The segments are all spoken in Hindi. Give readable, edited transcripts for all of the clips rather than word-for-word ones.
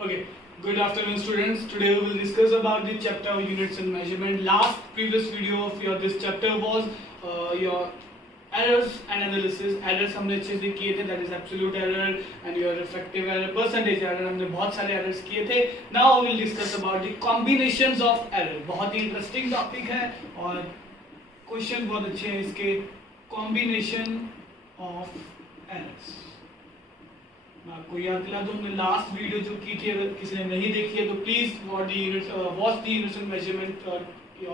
Okay, good afternoon students. Today we will discuss about the chapter of units and measurement. Previous video of your this chapter was your errors and analysis. Errors हमने अच्छे से किए थे, that is absolute error and your effective error, percentage error. हमने बहुत सारे errors किए थे. Now we will discuss about the combinations of error. बहुत ही interesting topic है और question बहुत अच्छे हैं इसके. Combination of errors. मैं आपको याद दिला दूं, हमने लास्ट वीडियो जो की थी, अगर किसी ने नहीं देखी है तो please watch the units and measurement और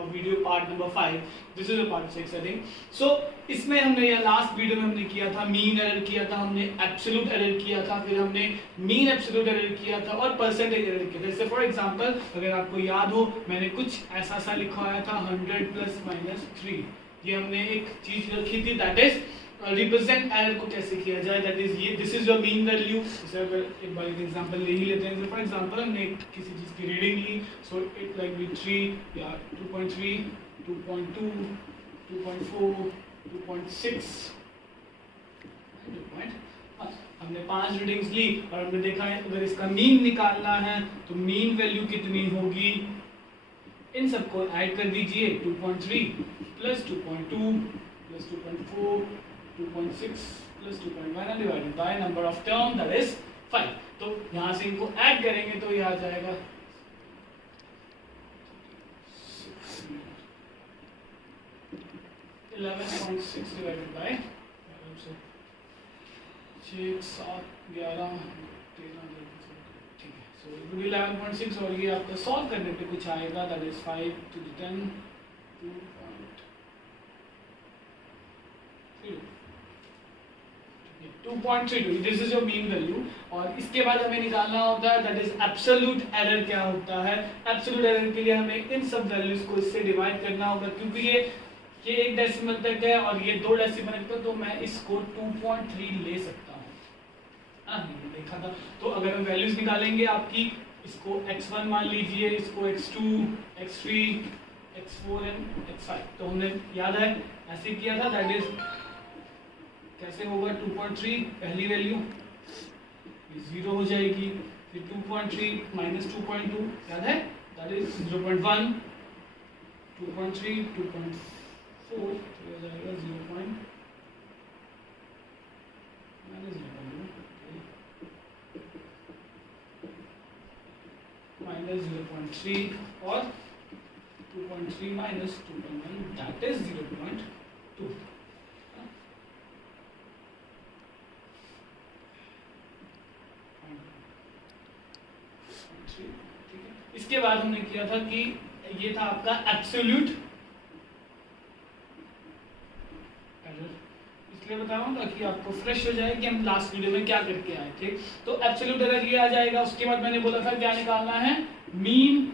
video part number 5. This is part 6 I think. So इसमें हमने या लास्ट वीडियो में हमने किया था मीन एरर किया था, हमने एब्सोल्यूट एरर किया था, फिर हमने मीन एब्सोल्यूट एरर किया था और परसेंटेज एरर किया था. जैसे फॉर एग्जांपल अगर आपको याद हो, मैंने कुछ ऐसा सा लिखवाया था 100 प्लस माइनस 3. ये हमने एक चीज रखी थी, दैट इज रिप्रेजेंट एरर को कैसे किया जाए. दैट इज ये this is your mean value. जैसे अगर एक बार एग्जांपल ले ही लेते हैं. फॉर एग्जांपल हमने किसी चीज की रीडिंग ली, सो इट लाइक बी 3 या 2.3, 2.2, 2.4, 2.6, 2.5. हमने 5 रीडिंग्स ली और हमने देखा है अगर इसका मीन निकालना है तो मीन वैल्यू कितनी होगी. इन सबको ऐड कर दीजिए. 2.3 plus 2.2 plus 2.4 2.6 plus 2.1 divided by number of term that is 5. तो यहाँ से इनको ऐड करेंगे तो ये आ जाएगा 11.6 divided by 6, 7, 11, 13. ठीक है. So it will be 11.6 और ये आपका सॉल्व करने पे कुछ आएगा, that is 5 to the 10 2.32. This is your mean value. और इसके बाद हमें निकालना होता है दैट इज एब्सोल्यूट एरर. क्या होता है एब्सोल्यूट एरर के लिए हमें इन सब वैल्यूज को इससे डिवाइड करना होगा, क्योंकि ये एक डेसिमल तक है और ये 2 डेसिमल तक, तो मैं इसको 2.3 ले सकता हूँ. ये देखा था. तो अगर हम वैल्यूज निकालेंगे आपकी, इसको x1 मान लीजिए, इसको x2, x3, x4 and x5. तो हमने याद है ऐसे किया था. दैट इज कैसे होगा 2.3 पहली वैल्यू 0 हो जाएगी, फिर 2.3 माइनस 2.2 याद है दैट इज 0.1, 2.3, 2.4 हो जाएगा 0. माइनस 0.3 और 2.3 माइनस 2.1 दैट इज 0.2. इसके बाद हमने किया था कि ये था आपका एब्सोल्यूट एरर. इसलिए बता रहा हूं ताकि आपको फ्रेश हो जाए कि हम लास्ट वीडियो में क्या करके आए थे. तो एब्सोल्यूट एरर ये आ जाएगा. उसके बाद मैंने बोला था क्या निकालना है, mean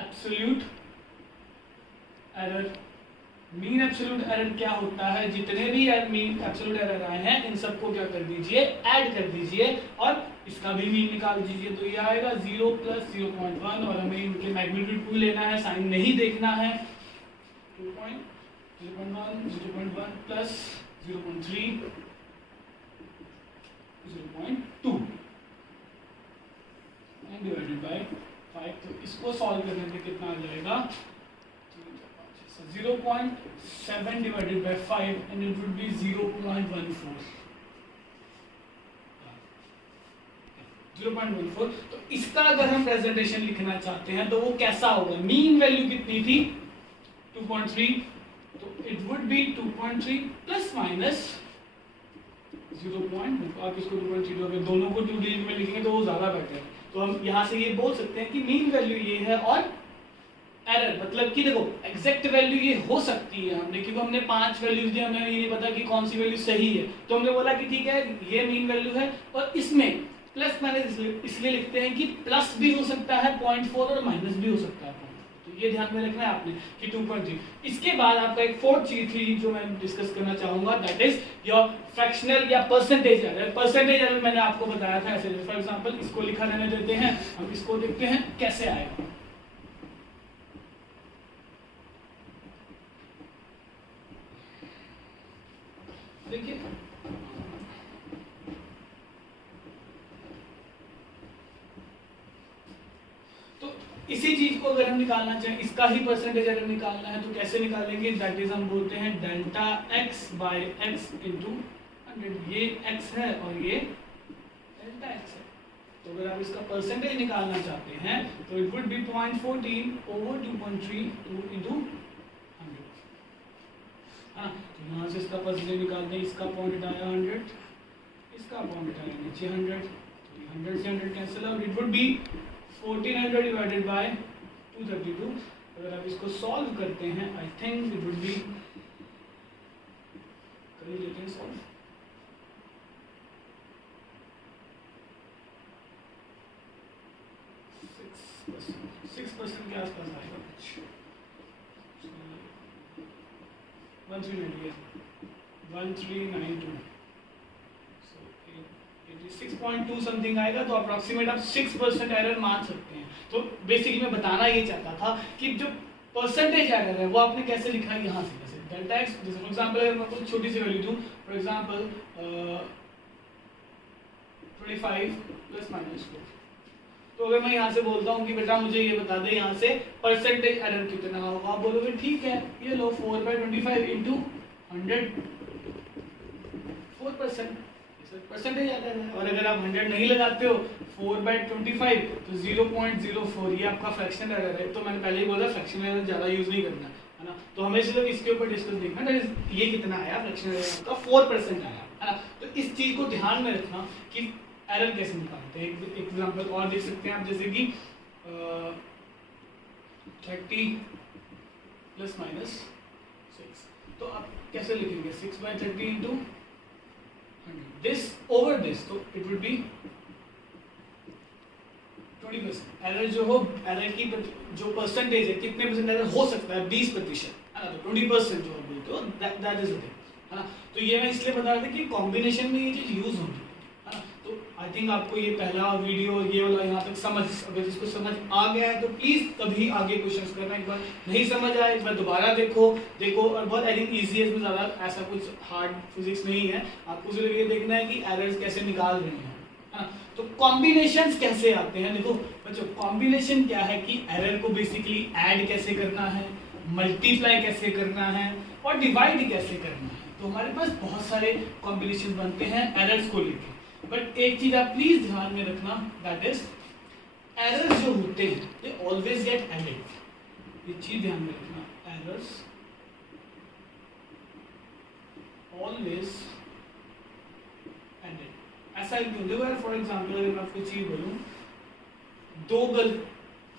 absolute error. Mean absolute error क्या होता है, जितने भी मीन एब्सोल्यूट एरर आए हैं इन सबको क्या कर दीजिए, ऐड कर दीजिए और इसका भी मीन निकाल दीजिए. तो ये आएगा 0 प्लस 0.1 और हमें इनके मैग्नीट्यूड को लेना है, साइन नहीं देखना है. 0.1 प्लस 0.3 0.2 एंड डिवाइडेड बाय 5. तो इसको सॉल्व करने पे कितना आ जाएगा 0.7 divided by 5 and it would be 0.14. 0.14. तो इसका अगर हम प्रेजेंटेशन लिखना चाहते हैं तो वो कैसा होगा. मीन वैल्यू कितनी थी 2.3, तो it would be 2.3 plus minus 0.2. आप इसको 2.3 दो, अगर दोनों को 2 डिजिट में लिखेंगे तो वो ज्यादा बेटर है. तो हम यहाँ से ये बोल सकते हैं कि मीन वैल्यू ये है और एरर मतलब कि देखो एग्जैक्ट वैल्यू ये हो सकती है. हमने क्योंकि हमने 5 वैल्यूज दिए, हमें ये नहीं पता कि कौन सी वैल्यू सही है, तो हमने बोला कि ठीक है ये मीन वैल्यू है और इसमें प्लस माइनस इसलिए लिखते हैं कि प्लस भी हो सकता है 0.4 और माइनस भी हो सकता है 0.4. तो ये ध्यान में रखना है आपने कि 2.3. इसके बाद आपका एक फोर्थ चीज थी जो मैं डिस्कस करना चाहूंगा, दैट इज योर फ्रैक्शनल या परसेंटेज एरर. परसेंटेज एरर मैंने आपको बताया था ऐसे. फॉर एग्जांपल इसको लिखा रहने देते हैं, हम इसको देखते हैं कैसे आएगा. देखिए इसी चीज को अगर हम निकालना चाहें, इसका ही परसेंटेज अगर निकालना है तो कैसे निकालेंगे, दैट इज हम बोलते हैं delta x by x into 100। ये x है और ये डेल्टा x है। तो अगर आप इसका परसेंटेज निकालना चाहते हैं तो it would be 0.14 over 2.32 into 100। हाँ, तो यहाँ से इसका परसेंटेज निकालते हैं, इसका पॉइंट आया 100, इसका पॉइंट आया नीचे 100, 100 से 100 cancel out, it would be 1400 divided by 232। अगर आप इसको सॉल्व करते हैं, I think it would be, कर लेते हैं सॉल्व, 6% के आसपास आएगा कुछ, 1392, 86.2 समथिंग आएगा। तो अप्रॉक्सीमेट आप 6% एरर मान सकते हैं। तो बेसिकली मैं बताना ये चाहता था कि जो परसेंटेज एरर है वो आपने कैसे लिखा है, यहाँ से कैसे डेल्टा एक्स, जैसे फॉर एग्जांपल अगर मैं कुछ छोटी सी वैल्यू दूं, फॉर एग्जांपल 25 प्लस माइनस 4, तो अगर मैं यहाँ से बोलता हूँ कि बेटा मुझे ये बता दे यहाँ से परसेंटेज एरर कितना होगा, आप बोलोगे ठीक है ये लो 4/25 इंटू 100, 4% परसेंटेज आता है। और अगर आप 100 नहीं लगाते हो 4/25 तो 0.04, ये आपका फ्रैक्शन एरर है। तो मैंने पहले ही बोला फ्रैक्शन एरर ज़्यादा यूज नहीं करना है ना, तो हमें सिर्फ इसके ऊपर डिस्कस देखना है ये कितना आया, फ्रैक्शन एरर का 4% आया है ना। तो इस चीज़ को ध्यान में रखना कि एरर कैसे निकालते हैं। एक एग्जांपल और देख सकते हैं आप, जैसे कि 30 प्लस माइनस 6, तो आप कैसे लिखेंगे 6/30 इंटू 100, this over this, तो it would be 20%। एरर जो हो, एरर की जो परसेंटेज है, कितने परसेंट एरर हो सकता है, 20% है ना, तो 20% जो हम बोलते हो दैट इज ओके है ना। तो ये मैं इसलिए बता रहा था कि कॉम्बिनेशन में ये चीज यूज होगी है ना। तो आई थिंक आपको ये पहला वीडियो ये वाला यहाँ तक समझ, अगर इसको समझ आ गया है तो प्लीज कभी आगे क्वेश्चंस करना, एक बार नहीं समझ आए एक बार दोबारा देखो और बहुत आई थिंक ईजी है, इसमें ज़्यादा ऐसा कुछ हार्ड फिजिक्स नहीं है। आपको सिर्फ ये देखना है कि एरर्स कैसे निकाल रहे हैं हाँ। तो कॉम्बिनेशंस कैसे आते हैं, देखो बच्चों कॉम्बिनेशन क्या है कि एरर को बेसिकली ऐड कैसे करना है, मल्टीप्लाई कैसे करना है और डिवाइड कैसे करना है। तो हमारे पास बहुत सारे कॉम्बिनेशन बनते हैं एरर्स को लेकर, बट एक चीज आप प्लीज ध्यान में रखना, दैट इज एरर्स जो होते हैं दे ऑलवेज गेट एडेड। ये चीज ध्यान में रखना, एरर्स ऑलवेज एडेड। ऐसा क्यों, देखो यार फॉर एग्जांपल अगर मैं आपको चीज बोलूं,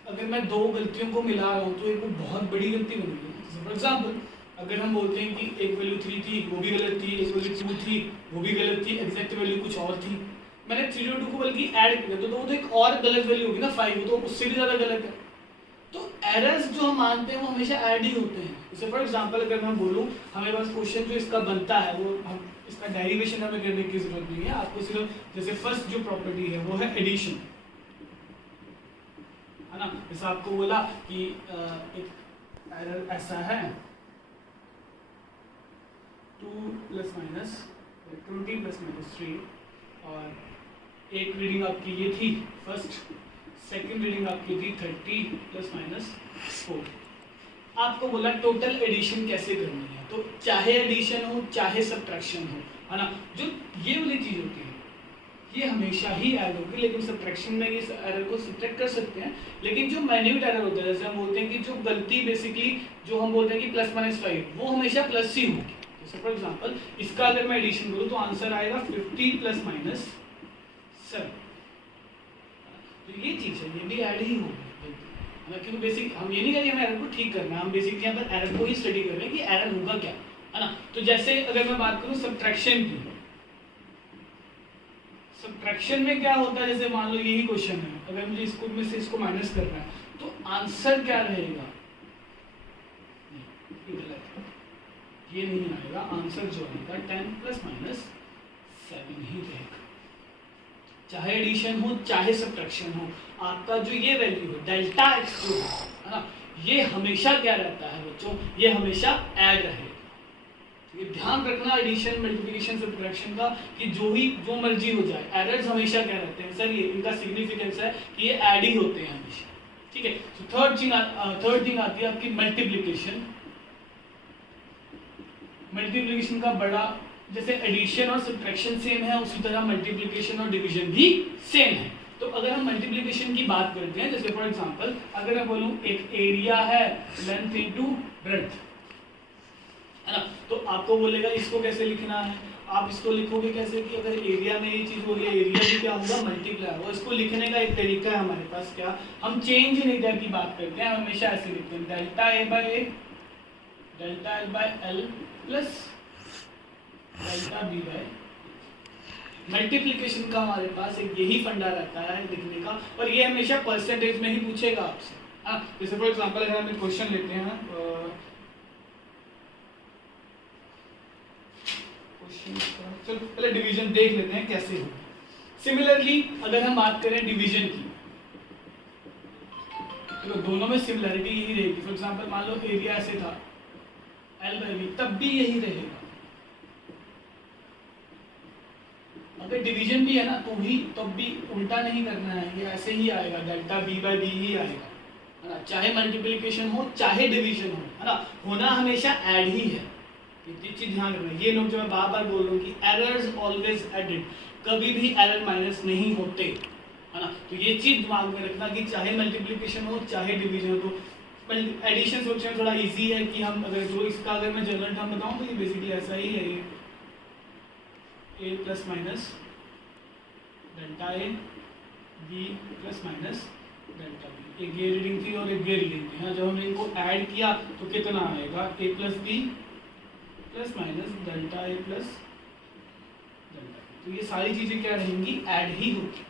अगर मैं दो गलतियों को मिला रहा हूं तो एक बहुत बड़ी गलती बन गई। फॉर एग्जांपल अगर हम बोलते हैं कि एक वैल्यू 3 थी वो भी गलत थी, एक वैल्यू 2 थी वो भी गलत थी, एग्जैक्ट वैल्यू कुछ और थी, मैंने 3 और 2 को बल्कि ऐड किया तो वो तो एक और गलत वैल्यू होगी ना 5, वो तो उससे भी ज़्यादा गलत है। तो एरर्स जो हम मानते हैं वो हमेशा ऐड ही होते हैं। जैसे फॉर एग्जांपल अगर मैं बोलूँ हमें बस क्वेश्चन जो इसका बनता है वो हम इसका डेरिवेशन हमें करने की जरूरत नहीं है, आपको सिर्फ जैसे फर्स्ट जो प्रॉपर्टी है वो है एडिशन है ना। जैसे आपको बोला कि एक एरर ऐसा है 2 + - 20 + -3 और एक रीडिंग आपकी ये थी फर्स्ट, सेकंड रीडिंग आपकी थी 30 ± 4। आपको बोला टोटल एडिशन कैसे करनी है, तो चाहे एडिशन हो चाहे सब्ट्रैक्शन हो है ना, जो ये वाली चीज होती है ये हमेशा ही ऐड होगी, लेकिन सब्ट्रैक्शन में ये एरर को सब्ट्रैक्ट कर सकते हैं। लेकिन जो माइन्यूट एरर होता है, जैसे हम बोलते हैं कि जो गलती बेसिकली जो हम बोलते हैं कि +-5 वो हमेशा प्लस ही होगी। जैसे फॉर एग्जांपल इसका अगर मैं एडिशन करूं तो आंसर आएगा 50 ± 7। तो ये चीज है, ये भी ऐड ही होगी, क्योंकि बेसिक हम ये नहीं कर रहे हैं एरर को ठीक करना, हम बेसिकली यहाँ पर एरर को ही स्टडी कर रहे हैं कि एरर होगा क्या है ना। तो जैसे अगर मैं बात करूं सब्ट्रैक्शन की, सब्ट्रैक्शन में क्या होता है, जैसे मान लो यही क्वेश्चन है, अगर मुझे इसको में से इसको माइनस करना है तो आंसर क्या रहेगा, ये नहीं आएगा, आंसर जो आएगा 10 ± 7 ही रहेगा। चाहे एडिशन हो चाहे सब्ट्रैक्शन हो, आपका जो ये वैल्यू है डेल्टा एक्स जो है ना, ये हमेशा क्या रहता है बच्चों, ये हमेशा ऐड रहेगा। ये ध्यान रखना एडिशन मल्टीप्लिकेशन सब्ट्रैक्शन का कि जो मर्जी हो जाए एरर्स हमेशा क्या रहते हैं सर, ये इनका सिग्निफिकेंस है कि ये ऐड ही होते हैं हमेशा ठीक है। तो थर्ड थिंग आती है आपकी मल्टीप्लिकेशन। मल्टीप्लिकेशन का बड़ा, जैसे एडिशन और सब्ट्रैक्शन सेम है उसी तरह मल्टीप्लिकेशन और डिवीजन भी सेम है। तो अगर हम मल्टीप्लिकेशन की बात करते हैं, जैसे फॉर एग्जांपल अगर मैं बोलूं एक एरिया है लेंथ इनटू ब्रेड्थ, है ना, तो आपको बोलेगा इसको कैसे लिखना है। आप इसको लिखोगे कैसे कि अगर एरिया में ये चीज हो गई, एरिया भी क्या होगा, मल्टीप्लाई होगा। इसको लिखने का एक तरीका है हमारे पास, क्या हम चेंज इन एरिया की बात करते हैं, हमेशा ऐसे लिखते हैं delta A by A delta L by L plus delta B by. Multiplication का हमारे पास एक यही फंडा रहता है लिखने का, और ये हमेशा परसेंटेज में ही पूछेगा आपसे। हाँ, जैसे फॉर एग्जांपल अगर हम एक क्वेश्चन लेते हैं, चलो पहले डिवीजन देख लेते हैं कैसे हो। सिमिलरली अगर हम बात करें डिवीजन की, तो दोनों में सिमिलरिटी यही रहेगी। फॉर एग्जांपल मान लो एरिया ऐसे था एल बाई बी, तब भी यही रहेगा। अगर डिवीजन भी है ना तो भी तब भी उल्टा नहीं करना है, ये ऐसे ही आएगा, डेल्टा बी बाई बी ही आएगा, है ना, चाहे मल्टीप्लिकेशन हो चाहे डिवीजन हो, है ना, होना हमेशा ऐड ही है। ये चीज ध्यान रखना। ये लोग जो मैं बार बार बोल रहा हूँ कि एरर्स ऑलवेज एडेड, कभी भी एरर माइनस नहीं होते, है ना। तो ये चीज दिमाग में रखना कि चाहे मल्टीप्लिकेशन हो चाहे डिवीजन हो। तो एडिशन सोचने में थोड़ा इजी है कि हम अगर जो इसका अगर मैं जनरल टर्म बताऊं तो ये बेसिकली ऐसा ही है, ये a plus minus delta A B plus minus delta B. एक ये रीडिंग थी और एक ये रीडिंग थी। हाँ, जब हमने इनको ऐड किया तो कितना आएगा, a plus b plus minus delta a plus delta. तो ये सारी चीजें क्या रहेंगी, ऐड ही होगी,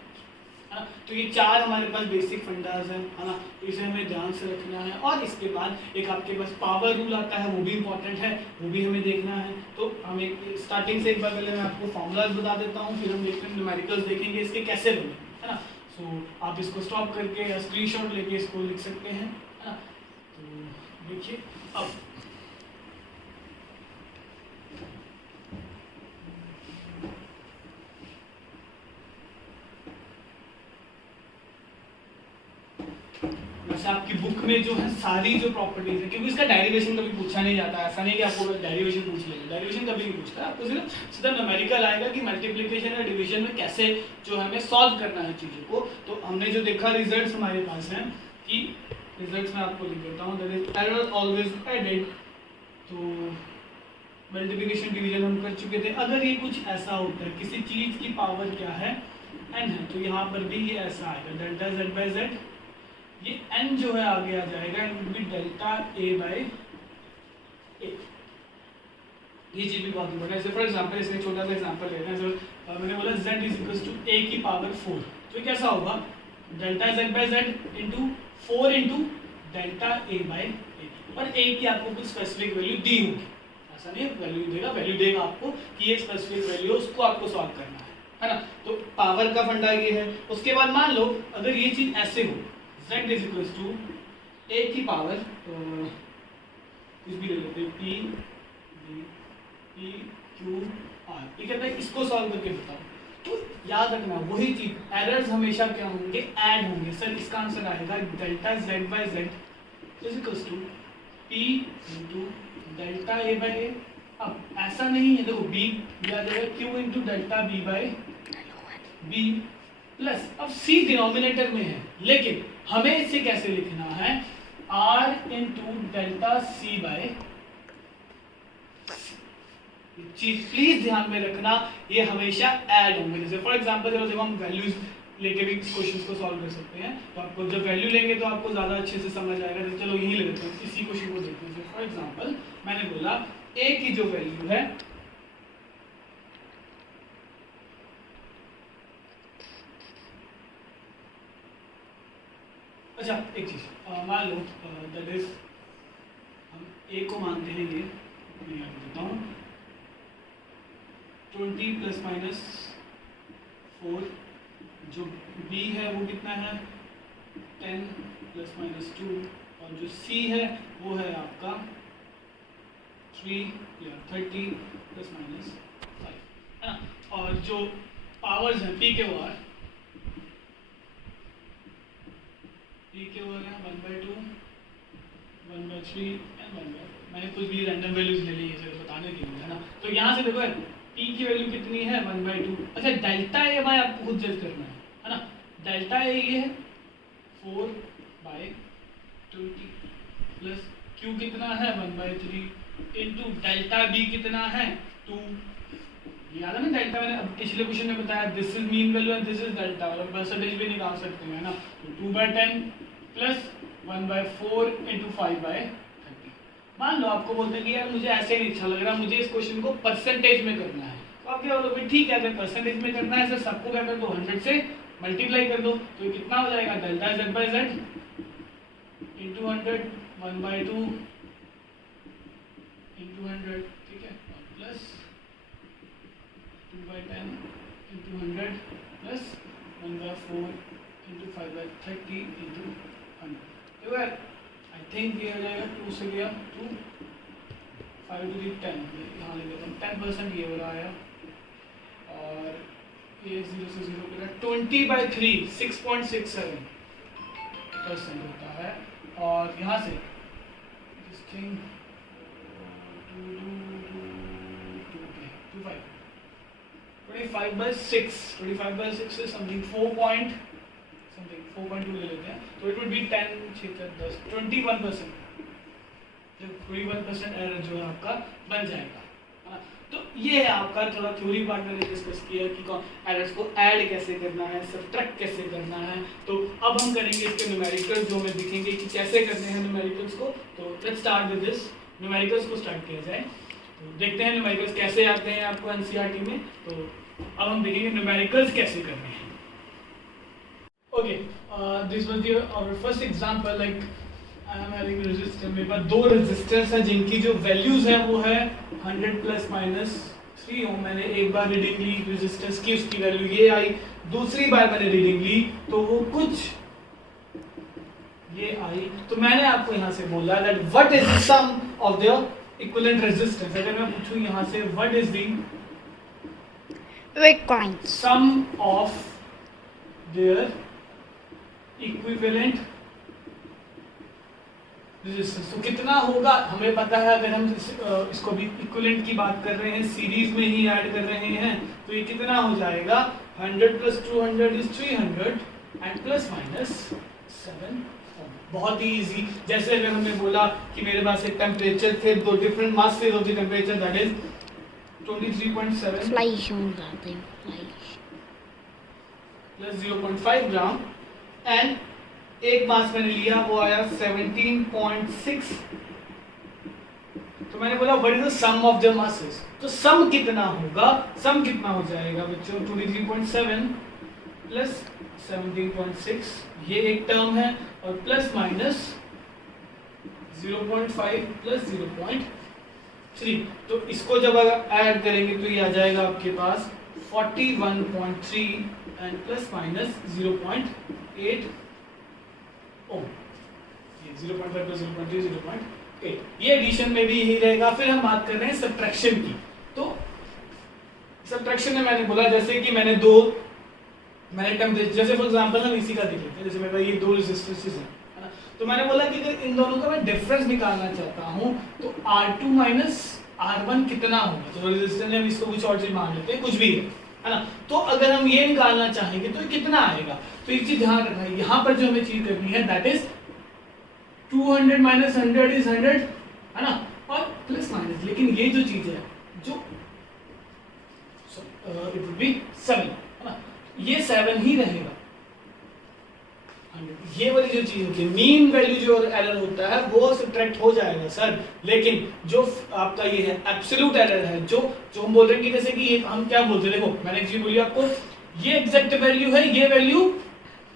है ना। तो ये चार हमारे पास बेसिक फंडास हैं, है ना, इसे हमें ध्यान से रखना है। और इसके बाद एक आपके पास पावर रूल आता है, वो भी इंपॉर्टेंट है, वो भी हमें देखना है। तो हम एक स्टार्टिंग से एक बार पहले मैं आपको फॉर्मूलाज बता देता हूँ, फिर हम देखते हैं न्यूमेरिकल्स देखेंगे इसके कैसे बने, है ना। सो आप इसको स्टॉप करके या स्क्रीनशॉट लेके इसको लिख सकते हैं, है ना। तो देखिए अब आपकी बुक में जो है सारी जो प्रॉपर्टीज है, क्योंकि इसका डेरिवेशन कभी पूछा नहीं जाता, ऐसा नहीं कि आपको डेरिवेशन पूछ लेगा, डेरिवेशन कभी नहीं पूछता, आपको सिर्फ सीधा न्यूमेरिकल आएगा कि मल्टीप्लिकेशन या डिवीजन में कैसे जो हमें सॉल्व करना है चीजों को। तो हमने जो देखा रिजल्ट्स हमारे पास हैं कि रिजल्ट्स में आपको लिख देता हूँ, that is error always added. तो मल्टीप्लिकेशन डिवीजन हम कर चुके थे। अगर ये कुछ ऐसा होता है, किसी चीज की पावर क्या है, n है, तो यहाँ पर भी ये ऐसा आएगा डेल्टा z बाय z, ये n जो है आगे आ जाएगा, it will be delta a by a। ये चीज भी बहुत इंपॉर्टेंट है। फॉर एग्जांपल इसमें छोटा सा एग्जांपल लेते हैं। जो मैंने बोला z is equal to a की पावर 4, तो ये कैसा होगा, delta z by z into 4 into delta a by a। और a की आपको कुछ स्पेसिफिक वैल्यू दी होगी, ऐसा नहीं वैल्यू देगा आपको कि ये स्पेसिफिक वैल्यू, उसको आपको सॉल्व करना है ना। तो पावर का फंडा ये है। उसके बाद मान लो अगर ये चीज ऐसे हो, z is equal to a की पावर कुछ भी ले लेते हैं, p p q r, ये कहता है इसको सॉल्व करके बताओ। तो याद रखना वही चीज, एरर्स हमेशा क्या होंगे, ऐड होंगे। सर इसका आंसर आएगा delta z by z is equal to p into delta a by a। अब ऐसा नहीं है, देखो b आ जाएगा q into delta b by b plus, अब c डिनोमिनेटर में है, लेकिन हमें इसे कैसे लिखना है, r into delta c by. चीज प्लीज ध्यान में रखना, ये हमेशा ऐड होंगे। जैसे फॉर एग्जांपल जब हम वैल्यूज लेके भी इस क्वेश्चन को सॉल्व कर सकते हैं, तो आपको जब वैल्यू लेंगे तो आपको ज्यादा अच्छे से समझ आएगा। तो चलो यही ले लेते हैं, इसी क्वेश्चन को देखते हैं। फॉर एग्जांपल मैंने बोला a की जो वैल्यू है, अच्छा एक चीज मान लो दैट इज, हम a को मानते हैं, ये मैं यहाँ देता हूँ 20 प्लस माइनस 4, जो b है वो कितना है 10 प्लस माइनस 2, और जो c है वो है आपका 3 या 30 प्लस माइनस 5, है ना। और जो पावर्स हैं p के वार, पी के हो रहे हैं 1/2, 1/3 एंड 1/4। मैंने कुछ भी रैंडम वैल्यूज ले ली है बताने के लिए, है ना। तो यहाँ से देखो पी की वैल्यू कितनी है 1/2। अच्छा डेल्टा ए भाई आपको खुद जज करना है ना। डेल्टा ए ये है 4/20 प्लस क्यू कितना है 1/3 इंटू डेल्टा बी कितना है 2। याद है ना डेल्टा मैंने अब पिछले क्वेश्चन में बताया, this is mean value and this is delta, और परसेंटेज भी निकाल सकते हैं, है ना। तो 2/10 प्लस 1/4 इंटू 5/30। मान लो आपको बोलते हैं कि यार मुझे ऐसे नहीं अच्छा लग रहा, मुझे इस क्वेश्चन को परसेंटेज में करना है, तो आप क्या बोलोगे, ठीक है अगर परसेंटेज में करना है सर सबको क्या कर दो 100 से मल्टीप्लाई कर दो, तो ये कितना हो जाएगा डेल्टा z/z इंटू 100 1/2 इंटू 100, ठीक है, और plus 2/10 into 100 plus 1/4 into 5/30 into 100। देखो यार आई थिंक ये हो जाएगा 2 से गया 2 5 to the 10, यहाँ ले लेता हूँ 10% ये हो रहा है, और ये 0 से 0 के 20/3 6.67% होता है, और यहाँ से this thing 25/6 से समथिंग 4.2 ले लेते हैं, तो इट वुड बी 10 6 10 21%। 21% एरर जो है आपका बन जाएगा। तो ये है आपका थोड़ा थ्योरी पार्ट मैंने डिस्कस किया कि एरर्स को ऐड कैसे करना है, सब्ट्रैक्ट कैसे करना है। तो अब हम करेंगे इसके न्यूमेरिकल्स, जो हमें दिखेंगे कि कैसे करने हैं न्यूमेरिकल्स को। तो let's start with this, numericals को स्टार्ट किया जाए। तो देखते हैं न्यूमेरिकल्स कैसे आते हैं आपको एनसीईआरटी में। तो अब हम देखेंगे न्यूमेरिकल्स कैसे करने हैं। Okay, this was our first example. Like I am having resistor, मेरे पास दो रेजिस्टर्स हैं जिनकी जो वैल्यूज है वो है 100 प्लस माइनस 3 ओम। मैंने एक बार रीडिंग ली रेजिस्टर्स की, उसकी वैल्यू ये आई, दूसरी बार मैंने रीडिंग ली तो वो कुछ ये आई। तो मैंने आपको यहाँ से बोला that what is the sum of the equivalent resistance. अगर मैं पूछूं यहाँ से what is the sum of their equivalent resistance, तो कितना होगा हमें पता है। अगर हम इसको भी इक्विवेलेंट की बात कर रहे हैं, सीरीज में ही ऐड कर रहे हैं, तो ये कितना हो जाएगा 100 plus 200 is 300 and plus minus 7। बहुत ही इजी। जैसे अगर हमने बोला कि मेरे पास एक टेम्परेचर थे, दो different masses of the temperature, that is 23.7 plus 0.5 gram, and एक मास मैंने लिया वो आया 17.6। तो मैंने बोला what is the sum of the masses. तो सम कितना होगा, सम कितना हो जाएगा बच्चों 23.7 प्लस 17.6, ये एक टर्म है, और प्लस माइनस 0.5 प्लस 0.3। तो इसको जब ऐड करेंगे तो ये आ जाएगा आपके पास 41.3 and plus minus 0.8 ohm. 0.5 plus 0.3 0.8। ये एडिशन में भी यही रहेगा। फिर हम बात कर रहे हैं सब्ट्रैक्शन की। तो सब्ट्रैक्शन में मैंने बोला जैसे कि मैंने टेम्परेचर, जैसे फॉर एग्जांपल हम इसी का देख लेते हैं, जैसे मेरे पास ये दो रेजिस्टेंसेस हैं, है ना। तो मैंने बोला कि अगर इन दोनों का मैं डिफरेंस निकालना चाहता हूं तो R2 माइनस R1 कितना होगा। तो रेजिस्टेंस में हम इसको कुछ और चीज मान लेते हैं, कुछ भी है ना। तो अगर हम ये निकालना चाहेंगे तो कितना आएगा। तो एक चीज ध्यान रखना है, यहाँ पर जो हमें चीज करनी है दैट इज 200 माइनस 100 इज 100, है ना, और प्लस माइनस। लेकिन ये जो चीज है जो इट वुड बी 7, है ना, ये 7 ही रहेगा। ये वाली जो चीज होती है मीन वैल्यू जो एरर होता है वो सब्ट्रैक्ट हो जाएगा सर। लेकिन जो आपका ये है एब्सोल्यूट एरर है, जो हम बोल रहे हैं कि जैसे कि ये हम क्या बोलते हैं, देखो मैंने एक चीज बोली आपको, ये एग्जैक्ट वैल्यू है, ये वैल्यू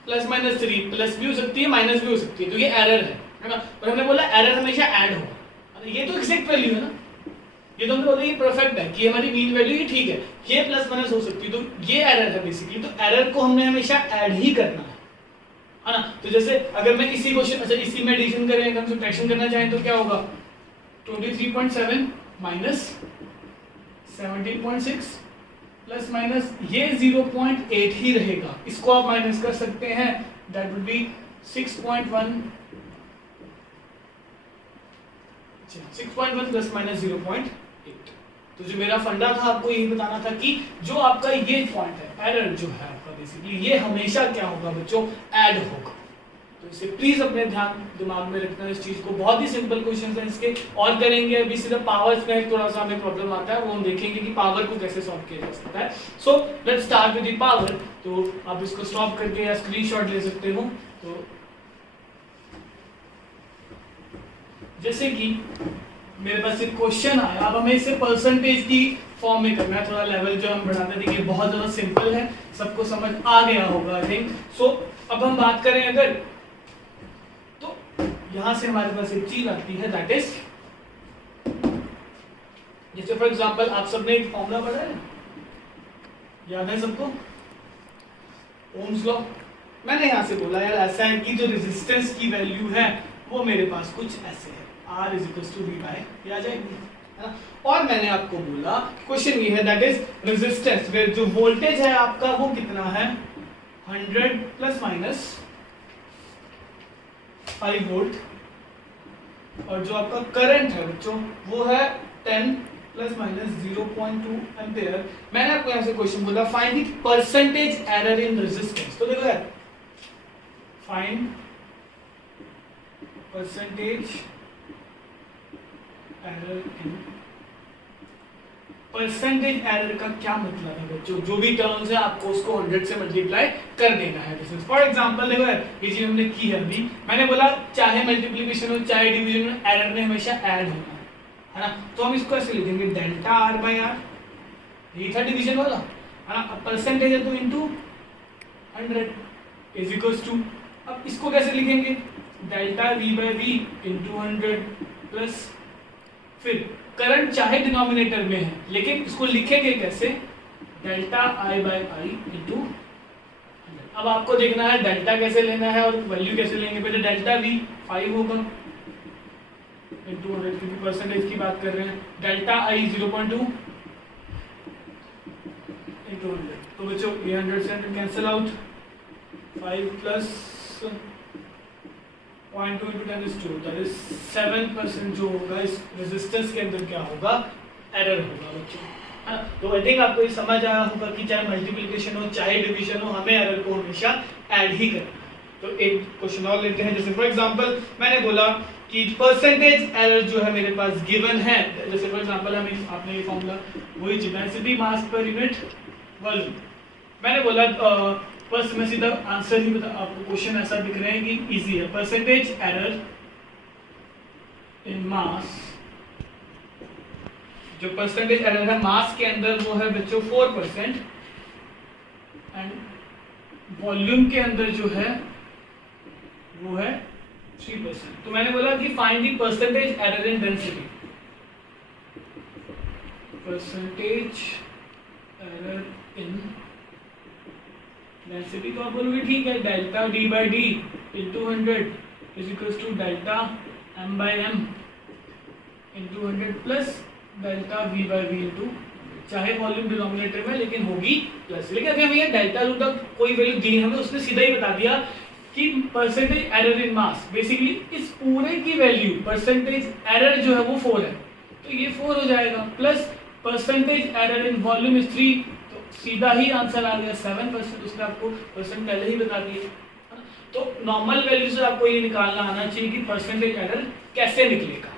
प्लस माइनस 3 प्लस भी हो सकती है माइनस भी हो सकती है, तो ये एरर है ना। पर हमने बोला एरर हमेशा ऐड होगा, ये तो एग्जैक्ट वैल्यू है ना, ये तो हमने बोला ये परफेक्ट है कि हमारी मीन वैल्यू ये ठीक है, ये प्लस माइनस हो सकती है, तो ये एरर है बेसिकली। तो एरर को हमने हमेशा ऐड ही करना है ना। तो जैसे अगर मैं इसी क्वेश्चन, अच्छा इसी में एडिशन करें, अगर हम सब्ट्रैक्शन करना चाहें तो क्या होगा 23.7 माइनस 17.6 प्लस माइनस ये 0.8 ही रहेगा, इसको आप माइनस कर सकते हैं, that would be 6.1 plus minus 0.8। तो जो मेरा फंडा था आपको यही बताना था कि जो आपका ये पॉइंट है एरर जो है आपका बेसिकली ये हमेशा क्या होगा बच्चों, ऐड होगा। तो इसे प्लीज अपने दिमाग में रखना इस चीज को। बहुत ही सिंपल क्वेश्चन है इसके, और करेंगे अभी सीधा पावर्स में थोड़ा सा हमें प्रॉब्लम आता है, वो हम देखेंगे कि पावर को कैसे सॉल्व किया जा सकता है। So let's start with the power. तो आप इसको स्टॉप करके या स्क्रीनशॉट ले सकते हो। तो जैसे कि मेरे पास एक क्वेश्चन आया, अब हमें इसे परसेंटेज की फॉर्म में करना है। थोड़ा लेवल जो हम बढ़ाते थे कि बहुत ज्यादा सिंपल है, सबको समझ आ गया होगा आई थिंक। सो अब हम बात करें अगर, तो यहां से हमारे पास एक चीज आती है दैट इज, जैसे फॉर एग्जांपल आप सबने एक फॉर्मूला पढ़ा है, याद है सबको, ओम्स लॉ। मैंने यहां से बोला यार ऐसा है कि जो रेजिस्टेंस की वैल्यू है वो मेरे पास कुछ ऐसे है, R is equal to V by, ये आ जाएगी, है ना। और मैंने आपको बोला क्वेश्चन ये है दैट इज रेजिस्टेंस वेयर जो वोल्टेज है आपका वो कितना है 100 प्लस माइनस 5 वोल्ट, और जो आपका करंट है बच्चों वो है 10 प्लस माइनस 0.2 एम्पियर। मैंने आपको यहां से क्वेश्चन बोला find the percentage error in resistance. तो देखो यार, फाइंड परसेंटेज एरर इन, परसेंटेज एरर का क्या मतलब है बच्चों, जो भी टर्म्स है आपको उसको 100 से मल्टीप्लाई कर देना है। फॉर एग्जांपल देखो यार, ये चीज हमने की है अभी, मैंने बोला चाहे मल्टीप्लिकेशन हो चाहे डिवीजन हो एरर ने हमेशा ऐड होना है ना। तो हम इसको ऐसे लिखेंगे डेल्टा आर बाई आर, ये था डिवीजन वाला, है ना। अब परसेंटेज है तो इनटू 100 इज इक्वल्स टू, अब इसको कैसे लिखेंगे delta V by V into 100 plus, फिर करंट चाहे डिनोमिनेटर में है लेकिन इसको लिखेंगे कैसे, delta I by I into. अब आपको देखना है डेल्टा कैसे लेना है और वैल्यू कैसे लेंगे। पहले डेल्टा वी 5 होगा इंटू 100, क्योंकि परसेंटेज की बात कर रहे हैं, डेल्टा आई 0.2 इंटू 100। तो बच्चों ये 100 से 100 cancel out, 5 plus 0.2 into 10 is 2, that is 7% जो होगा इस रेजिस्टेंस के अंदर क्या होगा, एरर होगा बच्चों, है ना। तो आई थिंक आपको ये समझ आया होगा कि चाहे मल्टीप्लिकेशन हो चाहे डिवीजन हो हमें एरर को हमेशा ऐड ही करना है। तो एक क्वेश्चन और लेते हैं, जैसे फॉर एग्जांपल मैंने बोला कि परसेंटेज एरर जो है मेरे पास गिवन है, जैसे फॉर एग्जांपल हमें आपने ये फॉर्मूला वही density mass per unit volume, मैंने बोला बस मैं सीधा आंसर ही बता, आपको क्वेश्चन ऐसा दिख रहा है कि इजी है। परसेंटेज एरर इन मास, जो परसेंटेज एरर है मास के अंदर वो है बच्चों 4%, एंड वॉल्यूम के अंदर जो है वो है 3%। तो मैंने बोला कि find the percentage error in density, percentage error in density. तो आप बोलोगे ठीक है delta D by D into 100 is equals to delta M by M into 100 plus delta V by V into, चाहे वॉल्यूम डिनोमिनेटर में लेकिन होगी प्लस। लेकिन अभी हमें ये डेल्टा रूट तक कोई वैल्यू दी, हमें उसने सीधा ही बता दिया कि परसेंटेज एरर इन मास, बेसिकली इस पूरे की वैल्यू परसेंटेज एरर जो है वो 4 है, तो ये 4 हो जाएगा, plus percentage error in volume is 3, सीधा ही आंसर आ गया 7%। उसने आपको परसेंट पहले ही बता दिए। तो नॉर्मल वैल्यू से आपको ये निकालना आना चाहिए कि परसेंटेज एरर कैसे निकलेगा,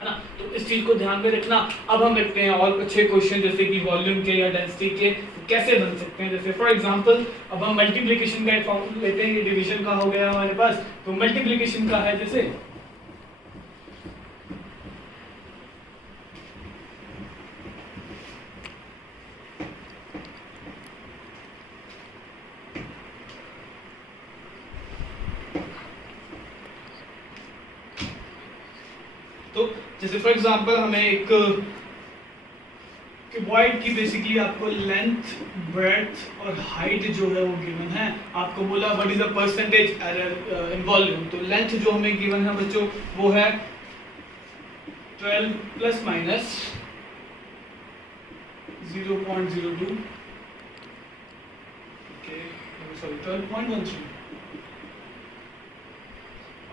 है ना। तो इस चीज को ध्यान में रखना। अब हम देखते हैं और अच्छे क्वेश्चन जैसे कि वॉल्यूम के या डेंसिटी के कैसे बन सकते हैं। जैसे फॉर एग्जांपल अब हम मल्टीप्लिकेशन का एक फॉर्मूला लेते हैं, ये डिवीजन का हो गया हमारे पास, तो मल्टीप्लिकेशन का है जैसे जैसे फॉर एग्जांपल हमें एक क्यूबॉइड की बेसिकली आपको लेंथ, ब्रेड्थ और हाइट जो है वो गिवन है। आपको बोला what is the percentage error in volume, तो लेंथ जो हमें गिवन है बच्चों वो है 12 प्लस माइनस 0.02, सॉरी 12.13,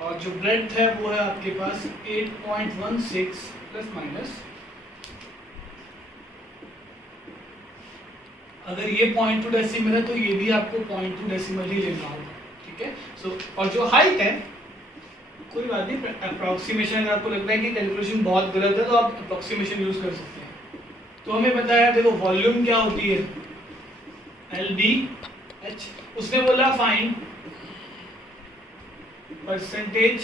और जो ब्रेड्थ है वो है आपके पास 8.16 प्लस माइनस, अगर ये 0.2 डेसिमल है तो ये भी आपको 0.2 डेसिमल ही लेना होगा, ठीक है। सो और जो हाइट है कोई बात नहीं, अप्रोक्सीमेशन अगर आपको लगता है कि कैलकुलेशन बहुत गलत है तो आप अप्रोक्सीमेशन यूज कर सकते हैं। तो हमें पता है, देखो वॉल्यूम क्या होती है, LBH, उसने बोला find percentage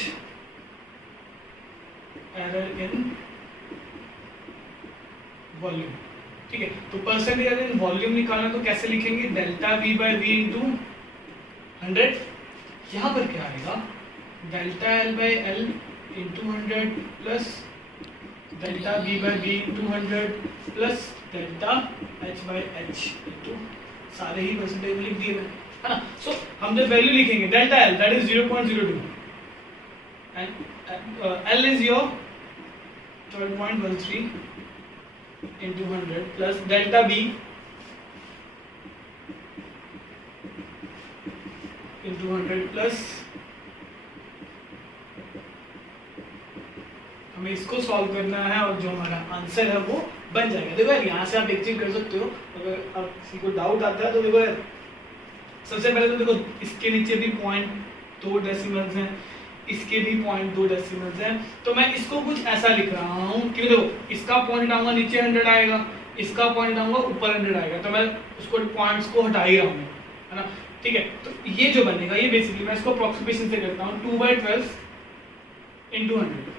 error in volume, ठीक है। तो परसेंटेज एरर इन वॉल्यूम निकालना तो कैसे लिखेंगे, delta V by V into 100, यहाँ पर क्या आएगा, delta L by L into 100 plus delta V by V into 100 plus delta H by H into, सारे ही परसेंटेज लिख दिए है ना। सो हम जब वैल्यू लिखेंगे delta L that is 0.02 and L is your 12.13 into 100 plus delta B into 100 plus, हमें इसको सॉल्व करना है और जो हमारा आंसर है वो बन जाएगा। देखो यार यहाँ से आप एक चीज कर सकते हो, अगर आप किसी को डाउट आता है तो देखो यार सबसे पहले तो देखो इसके नीचे भी 0.2 डेसिमल्स हैं, इसके भी 0.2 डेसिमल्स हैं, तो मैं इसको कुछ ऐसा लिख रहा हूँ कि देखो इसका पॉइंट डालूंगा नीचे 100 आएगा, इसका पॉइंट डालूंगा ऊपर 100 आएगा, तो मैं उसको पॉइंट्स को हटा ही रहा हूँ, है ना, ठीक है। तो ये जो बनेगा ये बेसिकली मैं इसको अप्रोक्सीमेशन से करता हूँ 2/12 इंटू 100,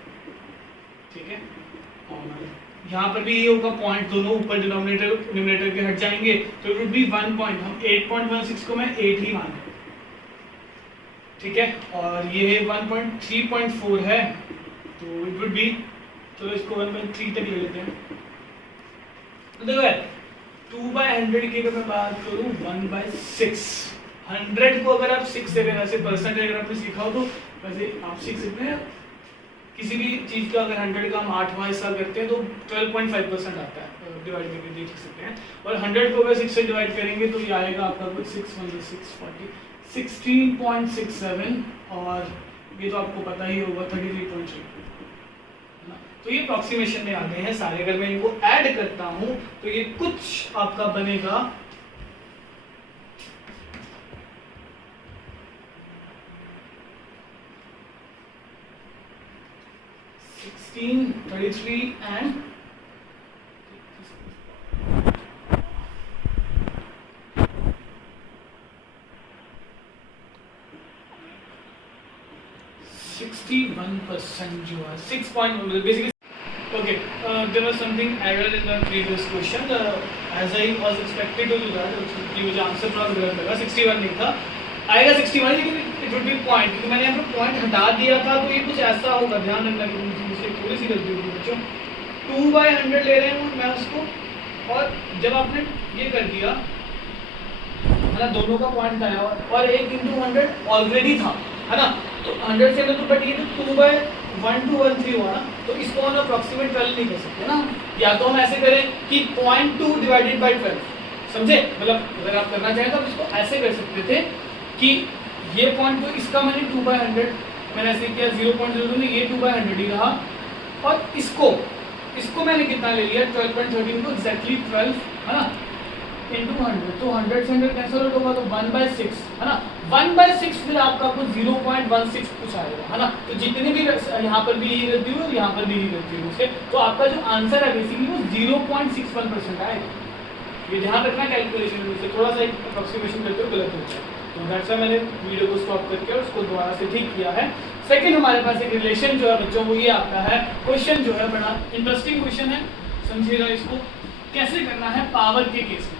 ठीक है। और यहाँ पर भी ये होगा पॉइंट, दोनों ऊपर डिनोमिनेटर न्यूमरेटर के हट जाएंगे, तो इट वुड बी 1 पॉइंट, हम 8.16 को मैं 8 ही मान, ठीक है। और ये 1.3.4 है तो इट वुड बी, चलो इसको 1/3 तक ले लेते हैं। तो देखो यार 2/100 की अगर मैं बात करूँ 1/6, 100 को अगर आप 6 से वैसे परसेंट अगर आपने सीखा हो तो वैसे आप सीख सकते हैं, किसी भी चीज़ का अगर 100 का हम 8वां हिस्सा करते हैं तो 12.5% आता है, डिवाइड करके देख सकते हैं। और 100 को अगर 6 से डिवाइड करेंगे तो ये आएगा आपका कुछ 6 16.67, और ये तो आपको पता ही होगा 33.3, तो ये अप्रोक्सीमेशन में आ गए हैं सारे। अगर मैं इनको ऐड करता हूं तो ये कुछ आपका बनेगा 16, 33 and 61% जो है 6.1 basically. Okay, there was something error in the previous question. As I was expected to do that, कि मुझे आंसर थोड़ा गलत लगा, 61 नहीं था, आएगा 61 लेकिन it would be point, क्योंकि मैंने यहाँ पे point हटा दिया था, तो ये कुछ ऐसा होगा, ध्यान रखना कि मुझसे थोड़ी सी गलती होगी बच्चों। 2/100 ले रहे हैं मैं उसको, और जब आपने ये कर दिया है ना, दोनों का पॉइंट आया और 1/100 ऑलरेडी था, है ना, तो 100 से तो बट ये तो 2/1213 हुआ ना, तो इसको हम अप्रोक्सीमेट 12 नहीं कर सकते ना, या तो हम ऐसे करें कि 0.2 डिवाइडेड बाय 12, समझे, मतलब अगर आप करना चाहें तो आप इसको ऐसे कर सकते थे कि ये पॉइंट तो इसका मैंने 2/100 मैंने ऐसे किया, 0.02 में ये 2/100 ही रहा, और इसको मैंने कितना ले लिया 12.13 को एक्जैक्टली 12, है ना, इंटू 100, तो 100 से 100 कैंसिल आउट होगा, तो 1/6, है ना, 1/6 फिर आपका कुछ 0.16 कुछ आएगा, है ना, तो जितने भी यहाँ पर भी यही गलती हुई, यहाँ पर भी यही गलती हुई उससे, तो आपका जो आंसर है बेसिकली वो 0.61% आएगा। ये ध्यान रखना कैलकुलेशन में से थोड़ा सा अप्रोक्सीमेशन करते हो गलत होता है, तो दैट्स व्हाई मैंने वीडियो को स्टॉप करके और उसको दोबारा से ठीक किया है। सेकंड हमारे पास एक रिलेशन जो है बच्चों वो ये आता है, क्वेश्चन जो है बड़ा इंटरेस्टिंग क्वेश्चन है, समझिएगा इसको कैसे करना है पावर के केस में।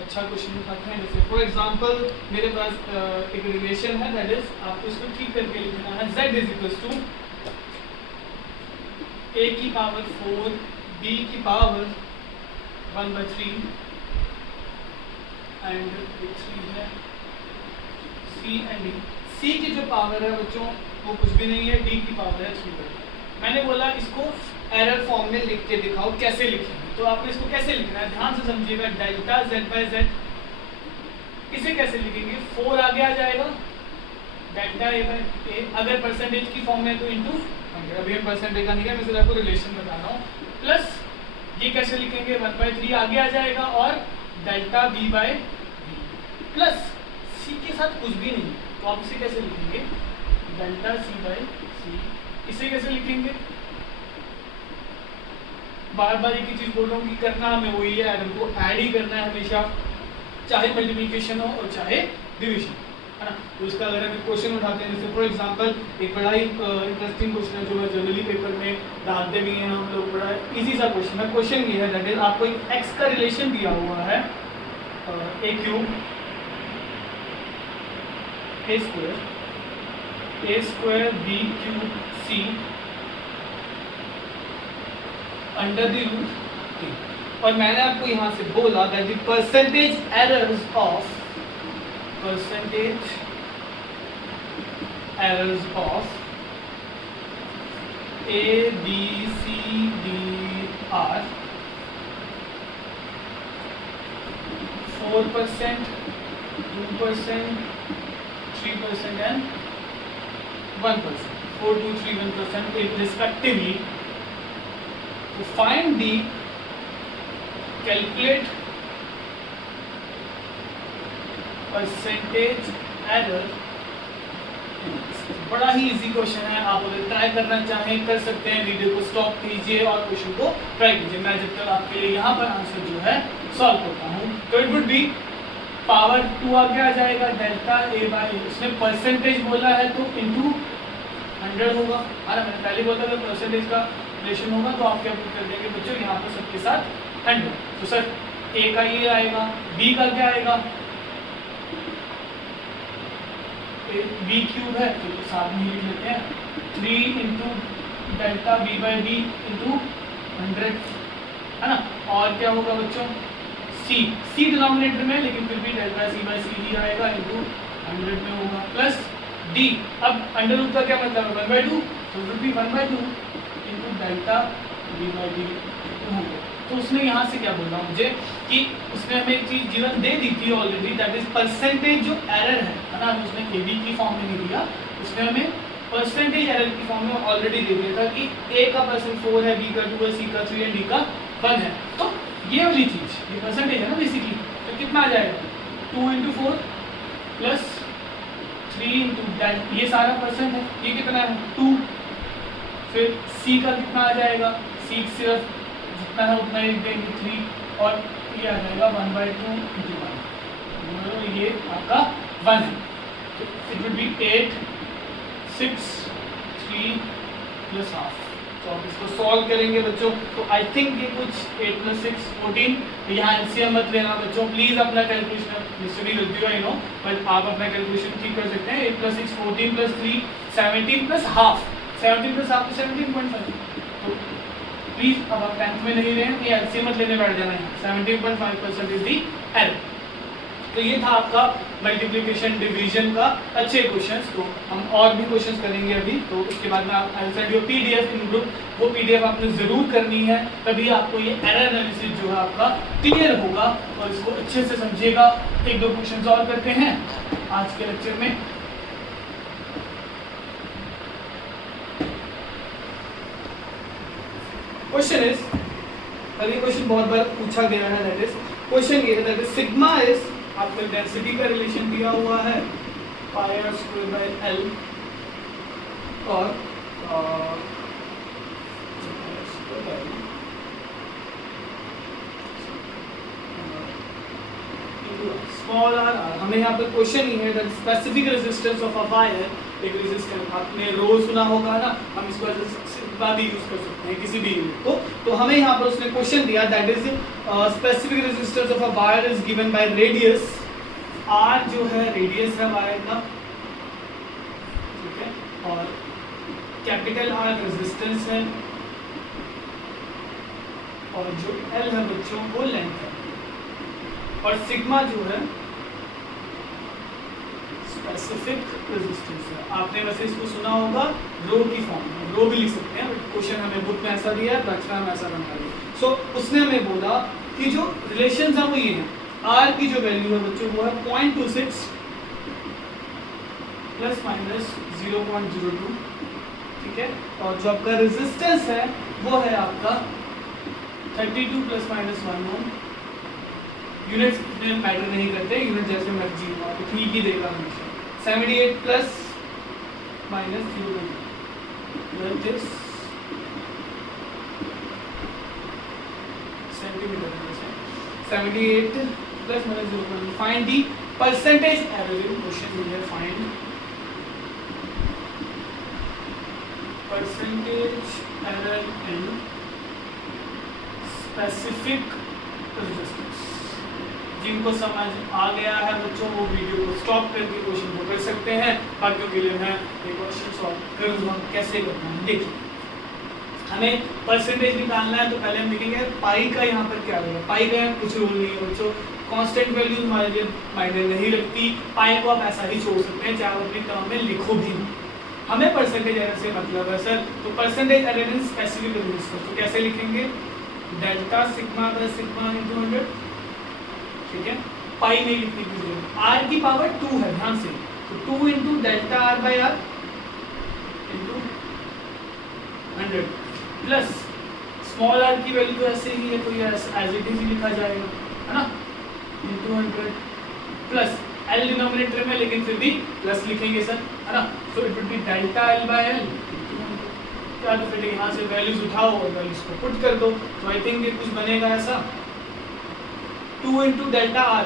अच्छा क्वेश्चन उठाते हैं, जैसे फॉर एग्जांपल मेरे पास एक रिलेशन है, दैट इज आपको इसको ठीक करके लिखना है, z is equals to a की पावर 4 b की पावर 1/3 एंड 3 है c एंड d। c की जो पावर है बच्चों वो कुछ भी नहीं है, d की पावर है 3/3। मैंने बोला इसको एरर फॉर्म में लिख के दिखाओ, कैसे लिखेंगे, तो आपको इसको कैसे लिखना है ध्यान से समझिएगा, डेल्टा z बाय z इसे कैसे लिखेंगे, 4 आगे आ जाएगा डेल्टा ए बाई ए, अगर परसेंटेज की फॉर्म में तो इंटू 100, अभी हम परसेंटेज का नहीं है, मैं सिर्फ आपको रिलेशन बता रहा हूँ, प्लस ये कैसे लिखेंगे 1/3 आगे आ जाएगा और डेल्टा बी बाई प्लस सी के साथ कुछ भी नहीं, तो आप इसे कैसे लिखेंगे डेल्टा सी बाई सी, इसे कैसे लिखेंगे, बार बार एक ही चीज बोल रहा हूँ कि करना हमें वही है, एडम को ऐड ही करना है हमेशा, चाहे मल्टीप्लिकेशन हो और चाहे डिवीजन, है ना। तो इसका अगर हम क्वेश्चन उठाते हैं, जैसे फॉर एग्जांपल एक बड़ा ही इंटरेस्टिंग क्वेश्चन है जो जनरली पेपर में डालते भी हैं हम लोग, बड़ा इजी सा क्वेश्चन है। क्वेश्चन ये है दैट इज आपको एक एक्स का रिलेशन दिया हुआ है A cube A square B cube C under the root 3, और मैंने आपको यहाँ से बोला that the percentage errors of A, B, C, D are 4%, 2%, 3% and 1%, 4, 2, 3, 1% respectively. To find the calculate percentage error, बड़ा ही इजी क्वेश्चन है, आप अगर ट्राई करना चाहें कर सकते हैं, वीडियो को स्टॉप कीजिए और क्वेश्चन को ट्राई कीजिए, मैं जब तक आपके लिए यहाँ पर आंसर जो है सॉल्व करता हूँ। तो इट वुड बी पावर 2 आगे आ जाएगा डेल्टा ए बाई, उसने परसेंटेज बोला है तो इंटू 100 होगा, है ना, मैंने पहले बोला अगर परसेंटेज का रिलेशन होगा तो आप क्या कर देंगे बच्चों यहाँ पर सबके साथ 100, तो सर ए का ये आएगा, बी का क्या आएगा, बी क्यूब है तो साथ में लिख लेते हैं 3 into delta B by D into 100, है ना, और क्या होगा बच्चों सी डिनोमिनेटर में, लेकिन फिर भी डेल्टा सी बाई सी ही आएगा इंटू 100 में होगा, प्लस डी, अब अंडर रूट का क्या मतलब है 1/2, तो will be 1/2 into delta B by D होगा। तो उसने यहाँ से क्या बोला मुझे कि उसने हमें एक चीज गिवन दे दी थी ऑलरेडी, दैट इज परसेंटेज जो एरर है ना, उसने ए बी की फॉर्म में नहीं दिया, उसने हमें परसेंटेज एरर की फॉर्म में ऑलरेडी दे दिया था कि ए का परसेंट 4 है, बी का 2 है, सी का 3 है, डी का 1 है, तो ये वाली चीज ये परसेंटेज है ना बेसिकली, तो कितना आ जाएगा 2 इंटू 4 प्लस 3 इंटू डेल्टा, ये सारा परसेंट है, ये कितना है 2, फिर सी का कितना आ जाएगा, सी सिर्फ जितना है उतना ही देंगे 3, और ये आ जाएगा 1/2 इंटू 1, ये आपका 1 है, तो it will B 8, 6, 3 plus half. तो आप इसको सॉल्व करेंगे बच्चों, तो आई थिंक ये कुछ 8 + 6 14, यहाँ एलसीएम मत लेना बच्चों प्लीज, अपना कैलकुलेशन मुझसे भी गलती हुआ नो, बट आप अपना कैलकुलेशन ठीक कर सकते हैं। 8 + 6 14 + 3 17 प्लस हाफ, 17 प्लस हाफ 17.5, तो प्लीज अब आप 10th में नहीं रहे हैं, ये एलसीएम मत लेने बैठ जाना है, 17.5% इज दी एरर। तो ये था आपका मल्टीप्लिकेशन डिवीजन का अच्छे क्वेश्चंस, तो हम और भी क्वेश्चंस करेंगे अभी, तो उसके बाद में आप send your PDF in group, वो पीडीएफ आपने जरूर करनी है, तभी आपको ये एरर एनालिसिस जो है आपका क्लियर होगा, और इसको अच्छे से समझिएगा। 1-2 क्वेश्चन सॉल्व करते हैं आज के लेक्चर में। क्वेश्चन इज, अभी क्वेश्चन बहुत बार पूछा गया है, दैट इज क्वेश्चन ये है दैट इज सिग्मा इज, आपको डेंसिटी का रिलेशन दिया हुआ है πr² L, और स्मॉल r, हमें यहाँ पे क्वेश्चन ही है that specific resistance of a wire, एक रेजिस्टेंस आपने रो सुना होगा ना, हम इसको सिग्मा भी यूज कर सकते हैं किसी भी यूनिट को, तो हमें यहाँ पर उसने क्वेश्चन दिया that is specific resistance of a wire is given by radius, r जो है रेडियस है वायर का, ठीक है, और कैपिटल R रेजिस्टेंस है, और जो L है बच्चों वो लेंथ है, और सिग्मा जो है स्पेसिफिक रेजिस्टेंस है। आपने वैसे इसको सुना होगा रो की फॉर्म में, रो भी लिख सकते हैं, क्वेश्चन हमें बुक में ऐसा दिया है, बच्चा हम ऐसा बना रहे हैं। सो उसने हमें बोला कि जो रिलेशंस हैं वो ये हैं आर की जो वैल्यू है बच्चों वो है 0.26 प्लस माइनस 0.02, ठीक है। और जो आपका रेजिस्टेंस है वो है आपका 32 प्लस माइनस 1 ओम। यूनिट्स में मैटर नहीं करते, यूनिट जैसे मर्जी हो आपको ठीक ही देगा हमेशा। 78 plus minus 0.2 centimetre, 78 plus minus 0.2। Find the percentage error in question में है, find percentage error in specific resistance. जिनको समझ आ गया है बच्चों वो वीडियो को स्टॉप करके क्वेश्चन को कर सकते हैं, बाकियों के लिए मैं ये क्वेश्चन सॉल्व करूंगा कैसे करना है। देखिए हमें परसेंटेज निकालना है तो पहले हम लिखेंगे पाई का यहाँ पर क्या होगा। पाई का यहाँ कुछ रूल नहीं है बच्चों, कांस्टेंट वैल्यूज हमारे लिए मायने नहीं रखती। पाई को आप ऐसा ही छोड़ सकते हैं, चाहे आप अपनी टर्म में लिखो भी। हमें परसेंटेज एरर से मतलब है सर, तो percentage error in specific resistance तो कैसे लिखेंगे, delta sigma by sigma into 100, ठीक है। पाई नहीं लिखनी कीजिए, आर की पावर 2 है ध्यान से, तो 2 into delta R by R into 100 plus small R की वैल्यू तो ऐसे ही है तो ये एज इट इज ही लिखा जाएगा, है ना, इंटू 100 प्लस एल डिनोमिनेटर में लेकिन फिर भी प्लस लिखेंगे सर, है ना। So it will be delta L by L. क्या तो फिर यहाँ से वैल्यूज उठाओ और वैल्यूज को पुट कर दो, तो आई थिंक ये कुछ बनेगा ऐसा 2 into delta R,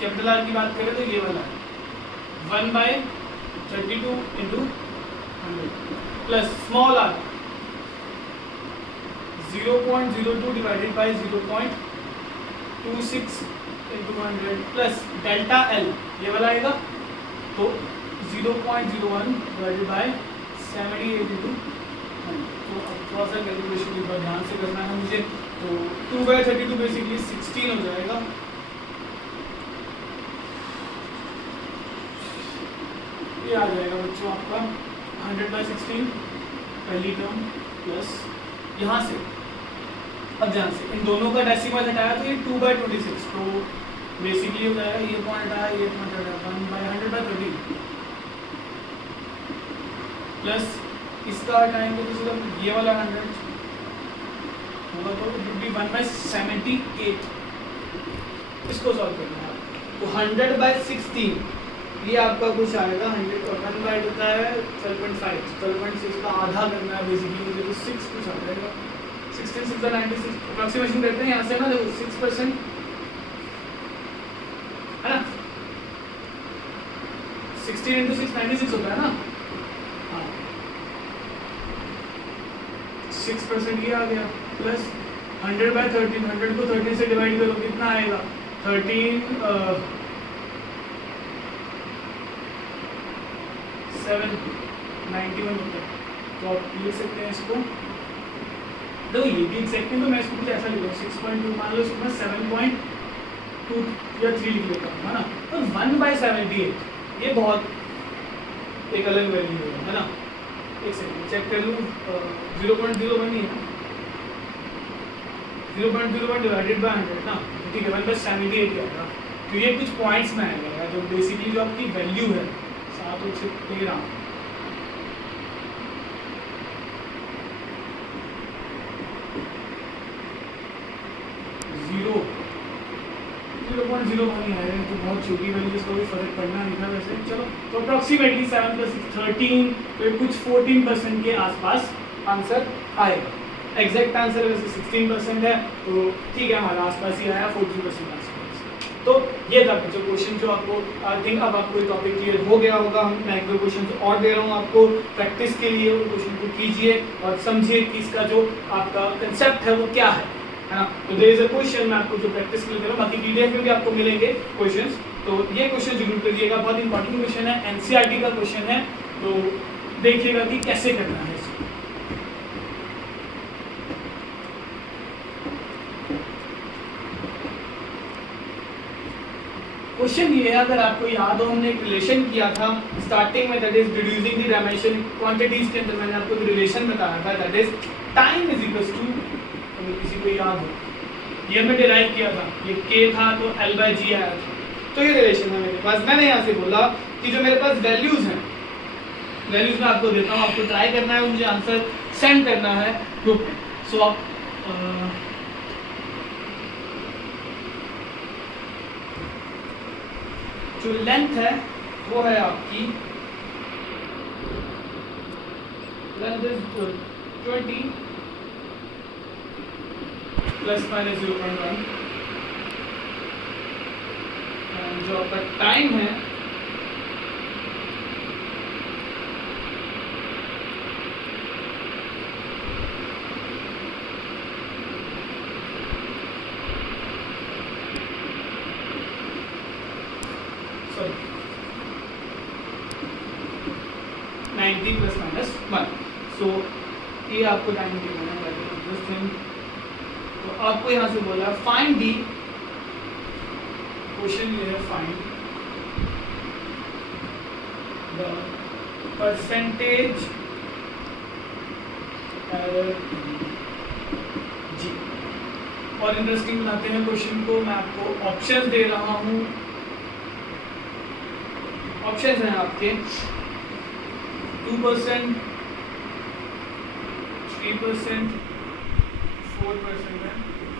capital R की बात करें तो ये वाला 1 by 32 into 100 plus small R 0.02 divided by 0.26 into 100 plus delta L ये वाला आएगा तो 0.01 डिवाइडेड बाय 78 इंटू। तो अब थोड़ा सा कैलकुलेशन एक बार ध्यान से करना है मुझे, तो 2 बाय 32 बेसिकली 16 हो जाएगा। ये आ जाएगा बच्चों आपका 100 बाय 16 पहली टर्म प्लस यहाँ से, अब ध्यान से इन दोनों का डेसिमल हटाया तो ये 2 बाय 26, तो बेसिकली हो जाएगा ये पॉइंट आया, ये पॉइंट आया 1 बाय 100 बाय 30 प्लस इसका हटाएंगे तो सिर्फ ये वाला 100 होगा तो इट विल बी 1 बाय 78। इसको सॉल्व करना है तो 100 बाय 16 ये आपका कुछ आएगा 100 और 1 बाय होता है 12.5, 12.6 का आधा करना है बेसिकली मुझे, तो 6 कुछ आ जाएगा। 16 6 96 अप्रॉक्सीमेशन करते हैं यहाँ से ना, देखो 6% है ना, 16 इंटू 6 96 होता है ना, हाँ 6% ये आ गया प्लस 100 बाय 13, 100 को 13 से डिवाइड करो कितना आएगा 13 791 होता है, तो आप लिख सकते हैं इसको, देखो ये भी एग्जैक्टली तो मैं इसको कुछ ऐसा लिख रहा हूँ 6.2 मान लो इसको मैं 7.2 या 3 लिख लेता हूँ, है ना। तो 1 बाय 78 ये बहुत एक अलग वैल्यू है ना। एक सेकंड चेक कर लूँ, 0.01 ही है, 0.01 डिवाइडेड बाय 100 ना, ठीक है 1 बाय 78 आएगा, तो ये कुछ पॉइंट्स में आएगा। तो बेसिकली जो आपकी वैल्यू है 7 और 13 0.01 ही है, तो बहुत छोटी वैल्यू, इसका कोई फर्क पड़ना नहीं था वैसे। चलो तो अप्रॉक्सीमेटली 7 + 6 13, तो कुछ 14% के आसपास आंसर आएगा। एग्जैक्ट आंसर वैसे 16% है, तो ठीक है हमारा आसपास ही आया 14% आसपास। तो ये था बच्चों क्वेश्चन जो आपको आई थिंक अब आपको ये टॉपिक क्लियर हो गया होगा। मैं एक दो क्वेश्चन और दे रहा हूँ आपको प्रैक्टिस के लिए, उन क्वेश्चन को कीजिए और समझिए कि इसका जो आपका कंसेप्ट है वो क्या है ना। तो देयर इज अ क्वेश्चन, मैं आपको जो प्रैक्टिस के लिए दे रहा हूँ, बाकी पीडीएफ में भी आपको मिलेंगे क्वेश्चंस, तो ये क्वेश्चन जरूर करिएगा, बहुत इंपॉर्टेंट क्वेश्चन है, एनसीईआरटी का क्वेश्चन है, तो देखिएगा कि कैसे करना है इसको। क्वेश्चन ये है, अगर आपको याद हो हमने एक रिलेशन किया था स्टार्टिंग में, that is reducing the dimension quantities के अंदर मैंने आपको एक रिलेशन बताया था, that is time is equals to, अगर किसी को याद हो ये हमने डिराइव किया था, ये k था तो L/G आया था। तो ये रिलेशन है मेरे पास। मैंने यहाँ से बोला कि जो मेरे पास वैल्यूज हैं, वैल्यूज मैं आपको देता हूँ, आपको ट्राई करना है, मुझे आंसर सेंड करना है ग्रुप में। सो आप जो लेंथ है वो है आपकी, लेंथ इज 20 ± 0.1, जो आपका टाइम है सॉरी 90 ± 1। सो ये आपको टाइम देना है। तो आपको यहाँ से बोला फाइंड दी, क्वेश्चन ये है फाइंड द परसेंटेज एरर जी। और इंटरेस्टिंग बनाते हैं क्वेश्चन को, मैं आपको ऑप्शन दे रहा हूँ। ऑप्शन हैं आपके 2%, 3%, 4% है,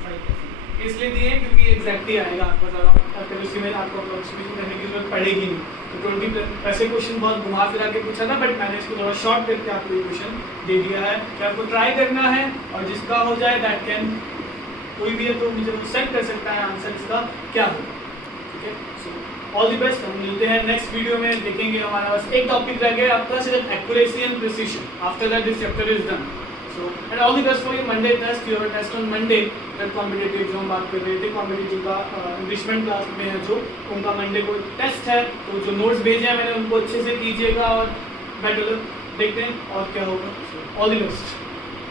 5%। इसलिए दिए हैं क्योंकि एग्जैक्टली आएगा आपको, ज़्यादा फिर उसी में आपको अप्रोक्सीमेशन करने की जरूरत पड़ेगी नहीं। तो 20 ऐसे क्वेश्चन बहुत घुमा फिरा के पूछा था, बट मैंने इसको थोड़ा शॉर्ट करके आपको ये क्वेश्चन दे दिया है कि आपको ट्राई करना है, और जिसका हो जाए दैट कैन, कोई भी है तो मुझे वो सेंड कर सकता है आंसर इसका क्या होगा। ठीक है, सो ऑल द बेस्ट। हम मिलते हैं नेक्स्ट वीडियो में, देखेंगे हमारा बस एक टॉपिक रह गया आपका, सिर्फ accuracy and precision. After that this chapter is done. So, and all the best for your Monday test. Your test on Monday, that competitive जो हम बात कर रहे थे, कॉम्पिटिटिव का इंग्लिशमेंट क्लास में है जो, उनका मंडे को टेस्ट है। तो जो नोट्स भेजे हैं मैंने उनको अच्छे से कीजिएगा और बेटर देखते हैं और क्या होगा। All the best.